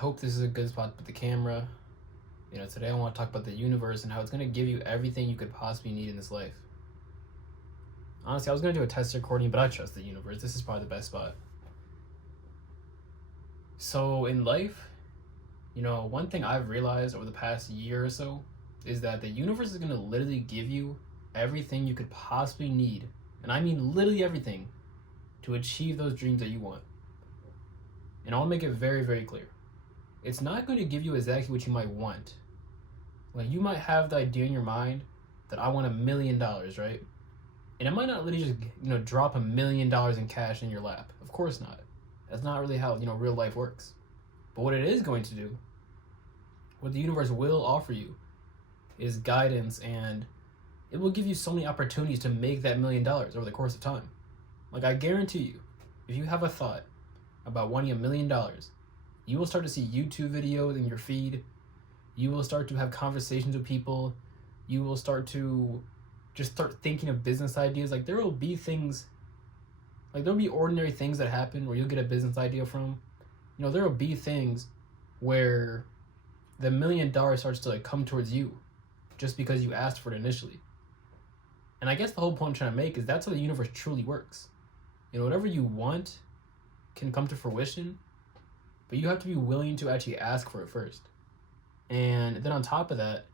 hope this is a good spot to put the camera. Today I want to talk about the universe and how it's going to give you everything you could possibly need in this life. Honestly, I was going to do a test recording, but I trust the universe. This is probably the best spot. So, in life, one thing I've realized over the past year or so is that the universe is going to literally give you everything you could possibly need. And I mean literally everything to achieve those dreams that you want. And I'll make it very, very clear. It's not going to give you exactly what you might want. Like, you might have the idea in your mind that I want $1 million, right? And it might not literally just, drop $1 million in cash in your lap. Of course not. That's not really how, real life works. But what it is going to do, what the universe will offer you, is guidance, and it will give you so many opportunities to make that $1 million over the course of time. Like, I guarantee you, if you have a thought about wanting $1 million, you will start to see YouTube videos in your feed. You will start to have conversations with people. You will start to just start thinking of business ideas. Like, there will be things, like there'll be ordinary things that happen where you'll get a business idea from. There will be things where the $1 million starts to come towards you just because you asked for it initially. And I guess the whole point I'm trying to make is that's how the universe truly works. Whatever you want can come to fruition, but you have to be willing to actually ask for it first. And then on top of that,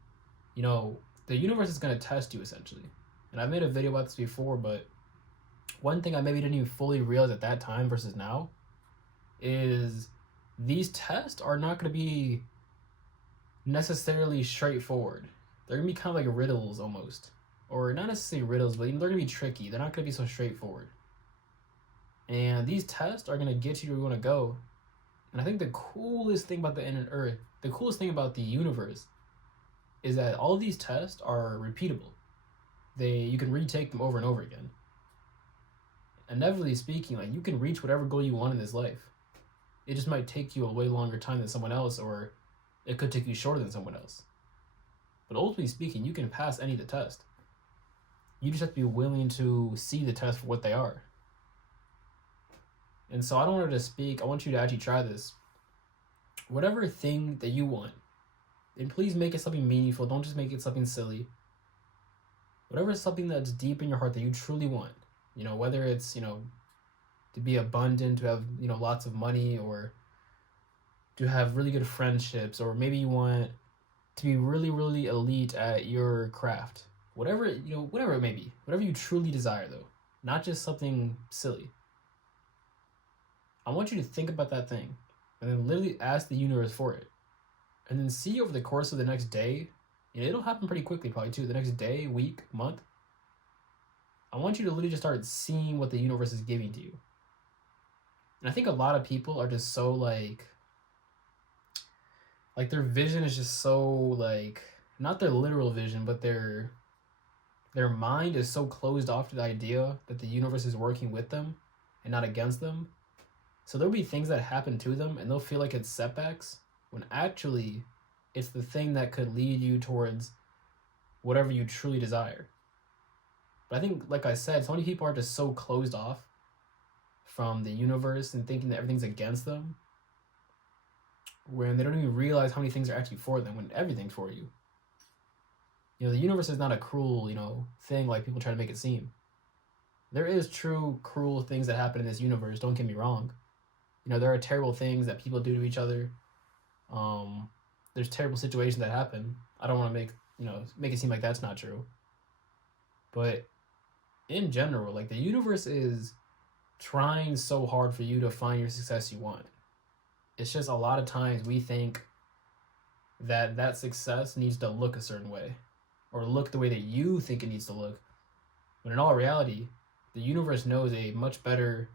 the universe is going to test you essentially. And I've made a video about this before, but one thing I maybe didn't even fully realize at that time versus now is these tests are not going to be necessarily straightforward. They're going to be kind of like riddles almost. Or not necessarily riddles, but they're going to be tricky. They're not going to be so straightforward. And these tests are going to get you where you want to go. And I think the coolest thing about the coolest thing about the universe is that all of these tests are repeatable. You can retake them over and over again. Inevitably speaking, you can reach whatever goal you want in this life. It just might take you a way longer time than someone else, or it could take you shorter than someone else. But ultimately speaking, you can pass any of the test. You just have to be willing to see the tests for what they are. And so I don't want to just speak. I want you to actually try this. Whatever thing that you want, and please make it something meaningful. Don't just make it something silly. Whatever is something that's deep in your heart that you truly want. Whether it's, to be abundant, to have, lots of money, or to have really good friendships, or maybe you want to be really, really elite at your craft. Whatever it may be. Whatever you truly desire, though. Not just something silly. I want you to think about that thing and then literally ask the universe for it. And then see over the course of the next day, it'll happen pretty quickly probably too, the next day, week, month. I want you to literally just start seeing what the universe is giving to you. And I think a lot of people are just so like their vision is just so not their literal vision, but their mind is so closed off to the idea that the universe is working with them and not against them. So there'll be things that happen to them and they'll feel like it's setbacks, when actually it's the thing that could lead you towards whatever you truly desire. But I think, like I said, so many people are just so closed off from the universe and thinking that everything's against them, when they don't even realize how many things are actually for them, when everything's for you. The universe is not a cruel, thing like people try to make it seem. There is true cruel things that happen in this universe, don't get me wrong. There are terrible things that people do to each other. There's terrible situations that happen. I don't want to make it seem like that's not true. But in general, the universe is trying so hard for you to find your success you want. It's just a lot of times we think that success needs to look a certain way, or look the way that you think it needs to look. When in all reality, the universe knows a much better,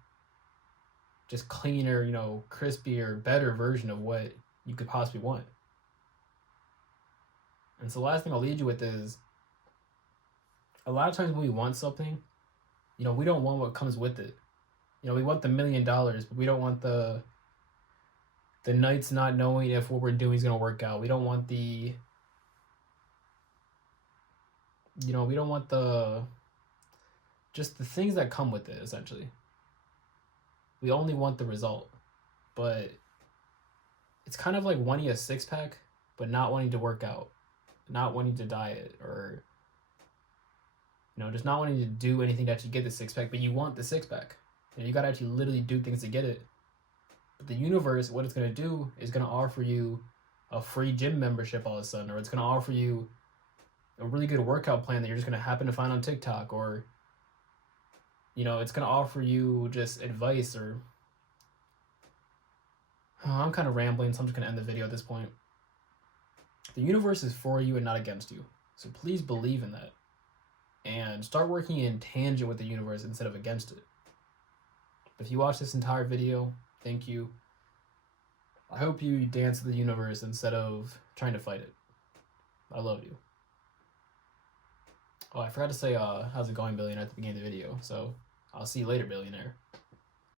just cleaner, crispier, better version of what you could possibly want. And so the last thing I'll lead you with is, a lot of times when we want something, we don't want what comes with it. We want the $1 million, but we don't want the nights not knowing if what we're doing is going to work out. We don't want we don't want just the things that come with it, essentially. We only want the result. But it's kind of like wanting a six pack, but not wanting to work out, not wanting to diet, or just not wanting to do anything to actually get the six pack, but you want the six pack. You gotta actually literally do things to get it. But the universe, what it's gonna do is gonna offer you a free gym membership all of a sudden, or it's gonna offer you a really good workout plan that you're just gonna happen to find on TikTok, or it's gonna offer you just advice, or I'm kind of rambling, so I'm just gonna end the video at this point. The universe is for you and not against you, so please believe in that and start working in tangent with the universe instead of against it. If you watched this entire video, thank you. I hope you dance with the universe instead of trying to fight it. I love you. Oh, I forgot to say how's it going, billionaire, at the beginning of the video. So I'll see you later, billionaire.